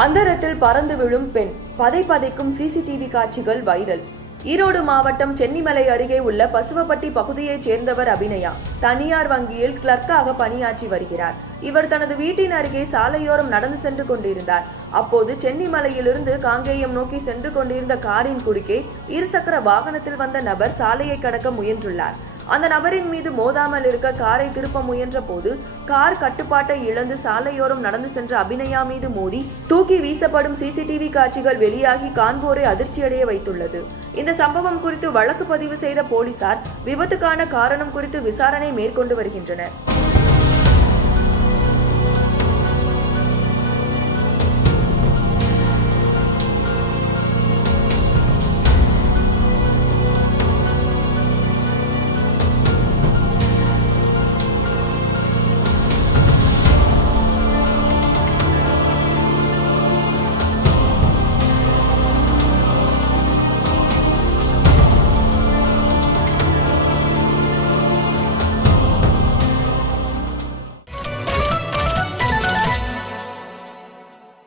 அந்தரத்தில் பறந்து விழும் பெண், பதை பதைக்கும் சிசிடிவி காட்சிகள் வைரல். ஈரோடு மாவட்டம் சென்னிமலை அருகே உள்ள பசுவப்பட்டி பகுதியைச் சேர்ந்தவர் அபிநயா. தனியார் வங்கியில் கிளர்க்காக பணியாற்றி வருகிறார். இவர் தனது வீட்டின் அருகே சாலையோரம் நடந்து சென்று கொண்டிருந்தார். அப்போது சென்னிமலையிலிருந்து காங்கேயம் நோக்கி சென்று கொண்டிருந்த காரின் குறுக்கே இருசக்கர வாகனத்தில் வந்த நபர் சாலையை கடக்க முயன்றுள்ளார். அந்த நபரின் மீது மோதாமல் இருக்க காரை திருப்ப முயன்ற போது கார் கட்டுப்பாட்டை இழந்து சாலையோரம் நடந்து சென்ற அபிநயா மீது மோதி தூக்கி வீசப்படும் சிசிடிவி காட்சிகள் வெளியாகி காண்போரை அதிர்ச்சியடைய வைத்துள்ளது. இந்த சம்பவம் குறித்து வழக்கு பதிவு செய்த போலீசார் விபத்துக்கான காரணம் குறித்து விசாரணை மேற்கொண்டு வருகின்றனர்.